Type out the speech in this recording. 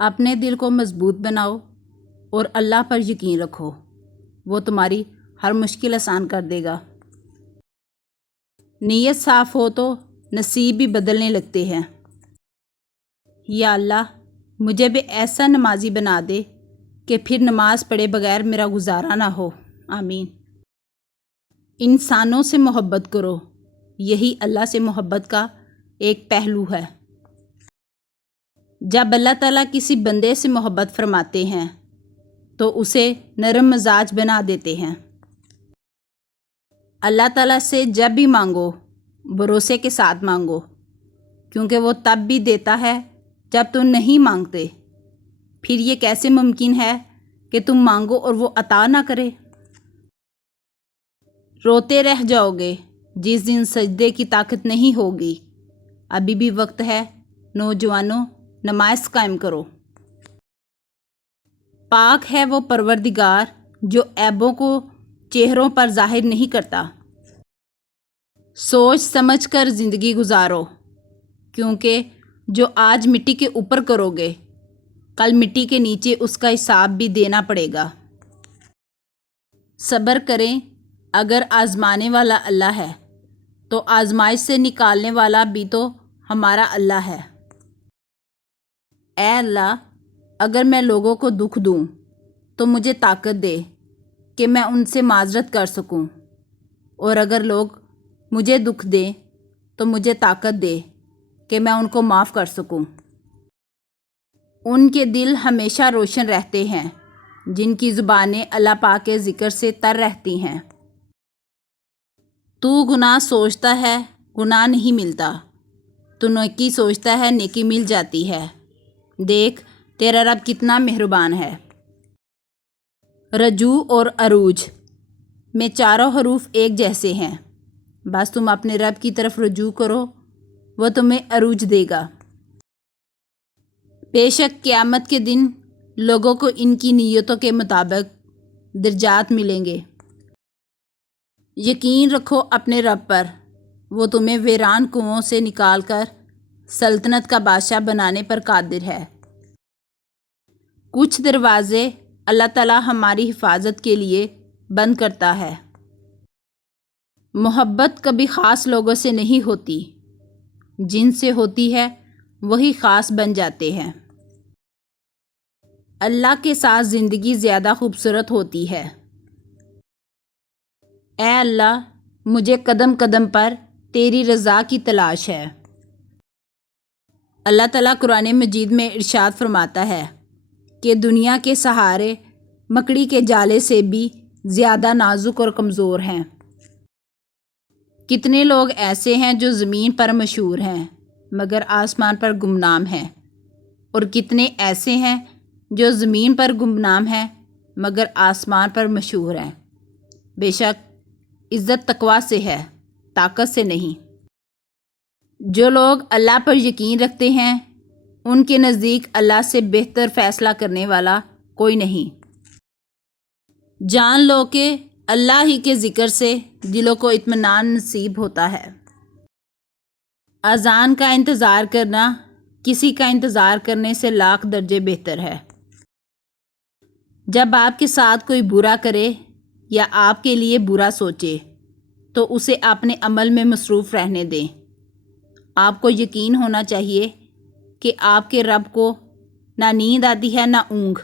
اپنے دل کو مضبوط بناؤ اور اللہ پر یقین رکھو، وہ تمہاری ہر مشکل آسان کر دے گا۔ نیت صاف ہو تو نصیب بھی بدلنے لگتے ہیں۔ یا اللہ، مجھے بھی ایسا نمازی بنا دے کہ پھر نماز پڑھے بغیر میرا گزارا نہ ہو، آمین۔ انسانوں سے محبت کرو، یہی اللہ سے محبت کا ایک پہلو ہے۔ جب اللہ تعالیٰ کسی بندے سے محبت فرماتے ہیں تو اسے نرم مزاج بنا دیتے ہیں۔ اللہ تعالیٰ سے جب بھی مانگو بھروسے کے ساتھ مانگو، کیونکہ وہ تب بھی دیتا ہے جب تم نہیں مانگتے۔ پھر یہ کیسے ممکن ہے کہ تم مانگو اور وہ عطا نہ کرے؟ روتے رہ جاؤ گے جس دن سجدے کی طاقت نہیں ہوگی۔ ابھی بھی وقت ہے، نوجوانوں، نماز قائم کرو۔ پاک ہے وہ پروردگار جو عیبوں کو چہروں پر ظاہر نہیں کرتا۔ سوچ سمجھ کر زندگی گزارو، کیونکہ جو آج مٹی کے اوپر کرو گے کل مٹی کے نیچے اس کا حساب بھی دینا پڑے گا۔ صبر کریں، اگر آزمانے والا اللہ ہے تو آزمائش سے نکالنے والا بھی تو ہمارا اللہ ہے۔ اے اللہ، اگر میں لوگوں کو دکھ دوں تو مجھے طاقت دے کہ میں ان سے معذرت کر سکوں، اور اگر لوگ مجھے دکھ دیں تو مجھے طاقت دے کہ میں ان کو معاف کر سکوں۔ ان کے دل ہمیشہ روشن رہتے ہیں جن کی زبانیں اللہ پاک کے ذکر سے تر رہتی ہیں۔ تو گناہ سوچتا ہے، گناہ نہیں ملتا، تو نیکی سوچتا ہے، نیکی مل جاتی ہے۔ دیکھ تیرا رب کتنا مہربان ہے۔ رجوع اور عروج میں چاروں حروف ایک جیسے ہیں، بس تم اپنے رب کی طرف رجوع کرو، وہ تمہیں عروج دے گا۔ بے شک قیامت کے دن لوگوں کو ان کی نیتوں کے مطابق درجات ملیں گے۔ یقین رکھو اپنے رب پر، وہ تمہیں ویران کنووں سے نکال کر سلطنت کا بادشاہ بنانے پر قادر ہے۔ کچھ دروازے اللہ تعالیٰ ہماری حفاظت کے لیے بند کرتا ہے۔ محبت کبھی خاص لوگوں سے نہیں ہوتی، جن سے ہوتی ہے وہی خاص بن جاتے ہیں۔ اللہ کے ساتھ زندگی زیادہ خوبصورت ہوتی ہے۔ اے اللہ، مجھے قدم قدم پر تیری رضا کی تلاش ہے۔ اللہ تعالیٰ قرآن مجید میں ارشاد فرماتا ہے کہ دنیا کے سہارے مکڑی کے جالے سے بھی زیادہ نازک اور کمزور ہیں۔ کتنے لوگ ایسے ہیں جو زمین پر مشہور ہیں مگر آسمان پر گمنام ہیں، اور کتنے ایسے ہیں جو زمین پر گمنام ہیں مگر آسمان پر مشہور ہیں۔ بے شک عزت تقویٰ سے ہے، طاقت سے نہیں۔ جو لوگ اللہ پر یقین رکھتے ہیں ان کے نزدیک اللہ سے بہتر فیصلہ کرنے والا کوئی نہیں۔ جان لو کہ اللہ ہی کے ذکر سے دلوں کو اطمینان نصیب ہوتا ہے۔ اذان کا انتظار کرنا کسی کا انتظار کرنے سے لاکھ درجے بہتر ہے۔ جب آپ کے ساتھ کوئی برا کرے یا آپ کے لیے برا سوچے تو اسے اپنے عمل میں مصروف رہنے دیں۔ آپ کو یقین ہونا چاہیے کہ آپ کے رب کو نہ نیند آتی ہے نہ اونگ۔